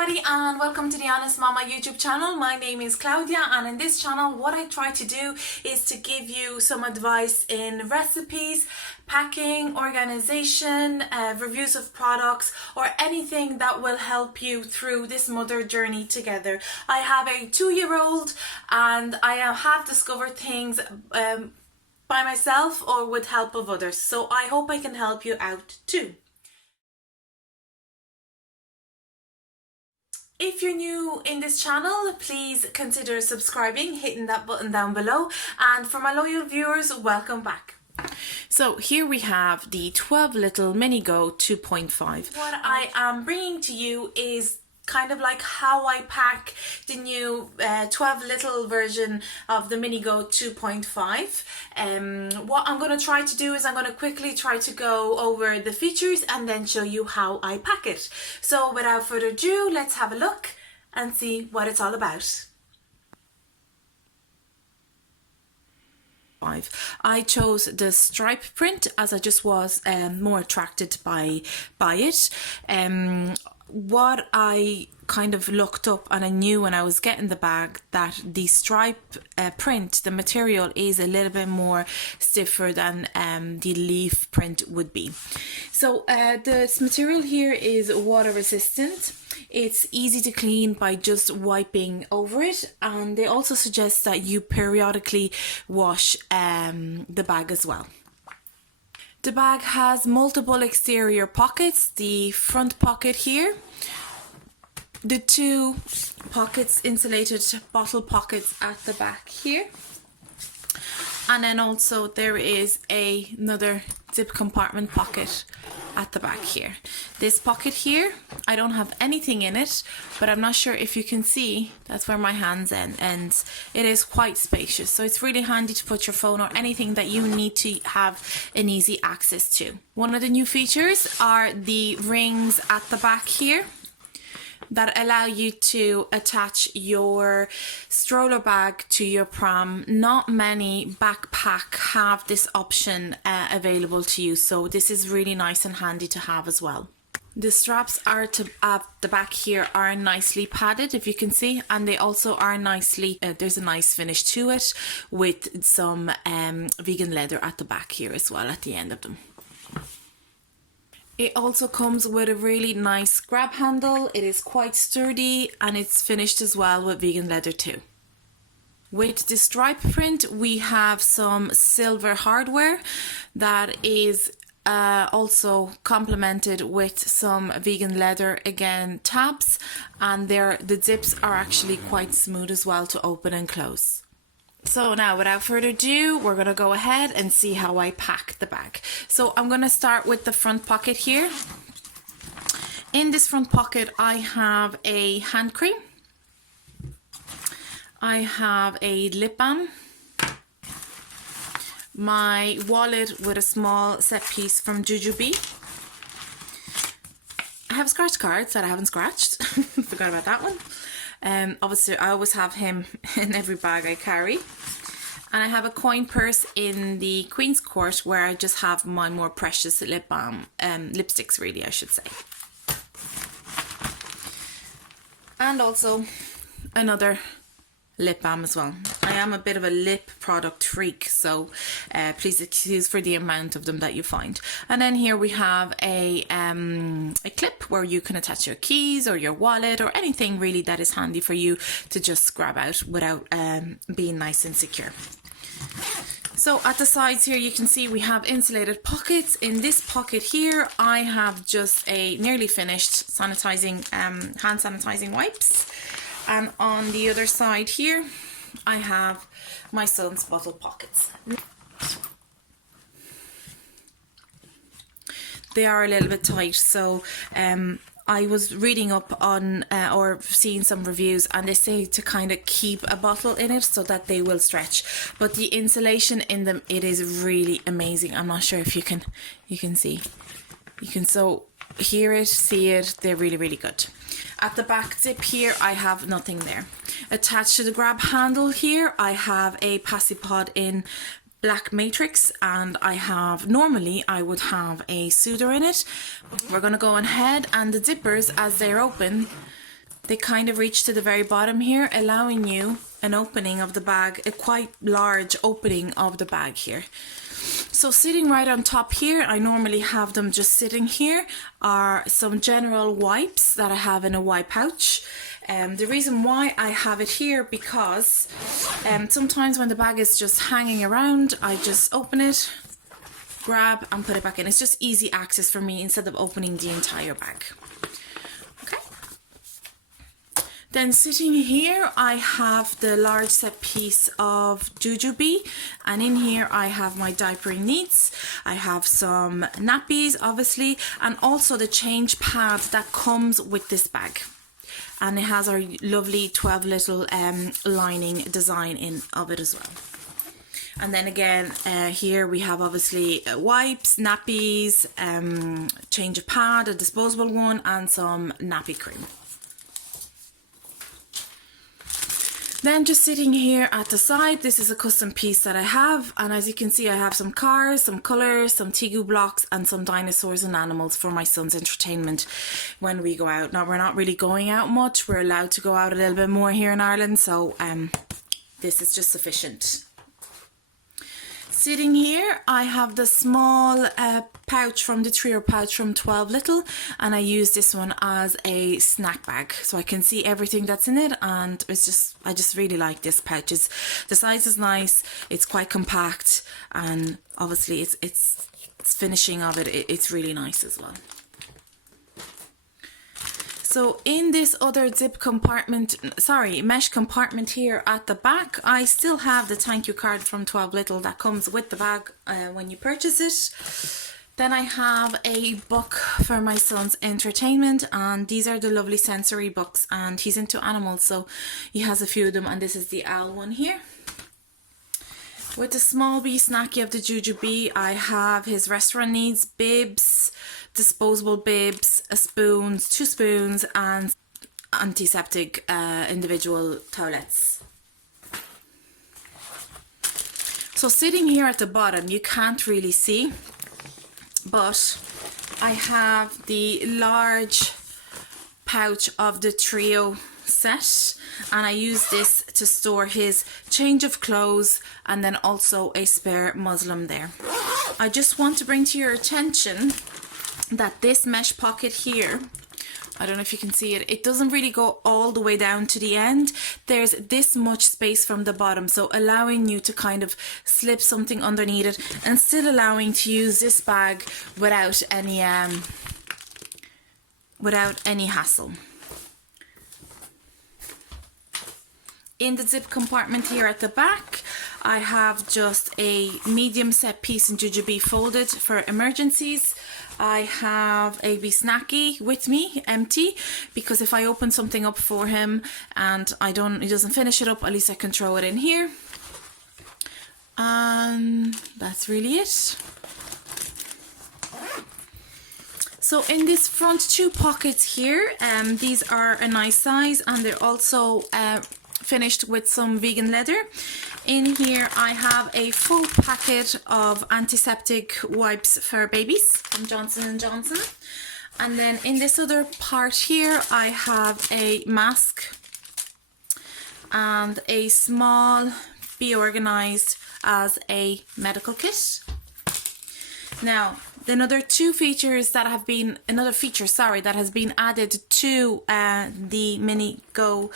everybody and welcome to the Honest Mama YouTube channel. My name is Claudia, and in this channel what I try to do is to give you some advice in recipes, packing, organization, reviews of products, or anything that will help you through this mother journey together. I have a 2-year-old and I have discovered things by myself or with help of others, so I hope I can help you out too. If you're new in this channel, please consider subscribing, hitting that button down below, and for my loyal viewers, welcome back. So here we have the 12Little Mini Go 2.5. What I am bringing to you is kind of like how I pack the new 12Little version of the Mini Go 2.5. What I'm going to try to do is I'm going to quickly try to go over the features and then show you how I pack it. So without further ado, let's have a look and see what it's all about. I chose the stripe print as I just was more attracted by it. What I kind of looked up, and I knew when I was getting the bag that the stripe print, the material is a little bit more stiffer than the leaf print would be. So this material here is water resistant. It's easy to clean by just wiping over it, and they also suggest that you periodically wash the bag as well. The bag has multiple exterior pockets, the front pocket here, the 2 pockets, insulated bottle pockets at the back here, and then also there is another zip compartment pocket at the back here. This pocket here, I don't have anything in it, but I'm not sure if you can see, that's where my hands end. It is quite spacious, so it's really handy to put your phone or anything that you need to have an easy access to. One of the new features are the rings at the back here that allow you to attach your stroller bag to your pram. Not many backpack have this option available to you, so this is really nice and handy to have as well. The straps are at the back here are nicely padded, if you can see, and they also are nicely, there's a nice finish to it with some vegan leather at the back here as well at the end of them. It also comes with a really nice grab handle. It is quite sturdy and it's finished as well with vegan leather too. With the stripe print, we have some silver hardware that is also complemented with some vegan leather, again, tabs, and the zips are actually quite smooth as well to open and close. So now, without further ado, we're going to go ahead and see how I pack the bag. So I'm going to start with the front pocket here. In this front pocket, I have a hand cream. I have a lip balm. My wallet with a small set piece from Jujubee. I have scratch cards that I haven't scratched. Forgot about that one. Obviously I always have him in every bag I carry, and I have a coin purse in the Queen's Court where I just have my more precious lip balm, lipsticks really I should say, and also another lip balm as well. I am a bit of a lip product freak, so please excuse for the amount of them that you find. And then here we have a clip where you can attach your keys or your wallet or anything really that is handy for you to just grab out without being nice and secure. So at the sides here you can see we have insulated pockets. In this pocket here I have just a nearly finished sanitizing hand sanitizing wipes. And on the other side here, I have my son's bottle pockets. They are a little bit tight, so I was reading up on or seeing some reviews, and they say to kind of keep a bottle in it so that they will stretch. But the insulation in them, it is really amazing. I'm not sure if you can see. You can so hear it, see it. They're really, really good. At the back zip here, I have nothing there. Attached to the grab handle here, I have a passy pod in black matrix, and I have, normally I would have a soother in it. We're going to go ahead, and the zippers, as they're open, they kind of reach to the very bottom here, allowing you an opening of the bag, a quite large opening of the bag here. So sitting right on top here, I normally have them just sitting here, are some general wipes that I have in a wipe pouch. The reason why I have it here, because sometimes when the bag is just hanging around, I just open it, grab and put it back in. It's just easy access for me instead of opening the entire bag. Okay. Then sitting here, I have the large set piece of jujube, and in here I have my diapering needs. I have some nappies, obviously, and also the change pad that comes with this bag. And it has our lovely 12Little lining design in of it as well. And then again, here we have obviously wipes, nappies, change of pad, a disposable one, and some nappy cream. Then just sitting here at the side, this is a custom piece that I have, and as you can see I have some cars, some colours, some Tegu blocks and some dinosaurs and animals for my son's entertainment when we go out. Now we're not really going out much, we're allowed to go out a little bit more here in Ireland, so this is just sufficient. Sitting here, I have the small pouch from the trio pouch from 12Little, and I use this one as a snack bag, so I can see everything that's in it, and it's just, I just really like this pouch. The size is nice, it's quite compact, and obviously it's finishing of it, it's really nice as well. So in this other mesh compartment here at the back, I still have the thank you card from 12Little that comes with the bag when you purchase it. Then I have a book for my son's entertainment, and these are the lovely sensory books, and he's into animals, so he has a few of them, and this is the owl one here. With the small wee snacky of the jujube, I have his restaurant needs, bibs, disposable bibs, spoons, 2 spoons, and antiseptic individual towelettes. So sitting here at the bottom, you can't really see, but I have the large pouch of the trio set, and I use this to store his change of clothes and then also a spare muslin there. I just want to bring to your attention that this mesh pocket here, I don't know if you can see it, it doesn't really go all the way down to the end. There's this much space from the bottom, so allowing you to kind of slip something underneath it and still allowing to use this bag without any hassle. In the zip compartment here at the back, I have just a medium set piece in jujube folded for emergencies. I have a wee snacky with me, empty, because if I open something up for him and he doesn't finish it up, at least I can throw it in here. And that's really it. So in this front 2 pockets here, these are a nice size, and they're also finished with some vegan leather. In here I have a full packet of antiseptic wipes for babies from Johnson & Johnson. And then in this other part here I have a mask and a small Be Organized as a medical kit. Now, another feature that has been added to the Mini Go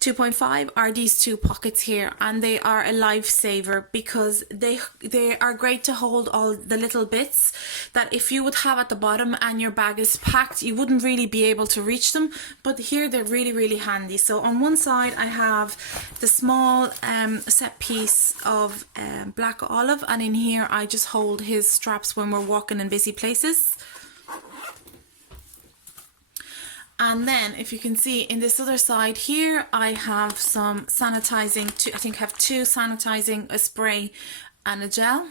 2.5 are these 2 pockets here, and they are a lifesaver because they are great to hold all the little bits that if you would have at the bottom and your bag is packed, you wouldn't really be able to reach them, but here they're really handy. So on one side I have the small set piece of black olive, and in here I just hold his straps when we're walking in busy places. And then if you can see in this other side here, I have some sanitizing, I think I have 2 sanitizing, a spray and a gel.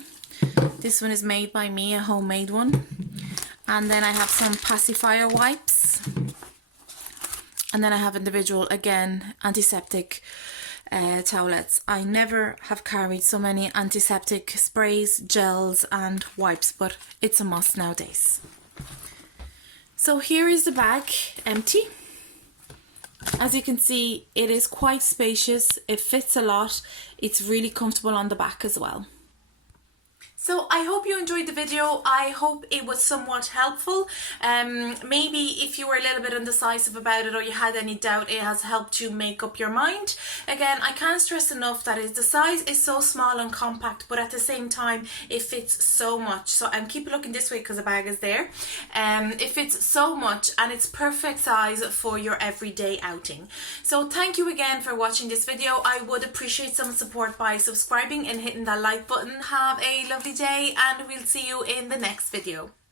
This one is made by me, a homemade one. And then I have some pacifier wipes. And then I have individual, again, antiseptic towelettes. I never have carried so many antiseptic sprays, gels and wipes, but it's a must nowadays. So here is the bag, empty. As you can see, it is quite spacious, it fits a lot, it's really comfortable on the back as well. So I hope you enjoyed the video. I hope it was somewhat helpful. Maybe if you were a little bit indecisive about it or you had any doubt, it has helped you make up your mind. Again, I can't stress enough that the size is so small and compact, but at the same time it fits so much. So keep looking this way because the bag is there. It fits so much and it's perfect size for your everyday outing. So thank you again for watching this video. I would appreciate some support by subscribing and hitting that like button. Have a lovely day and we'll see you in the next video.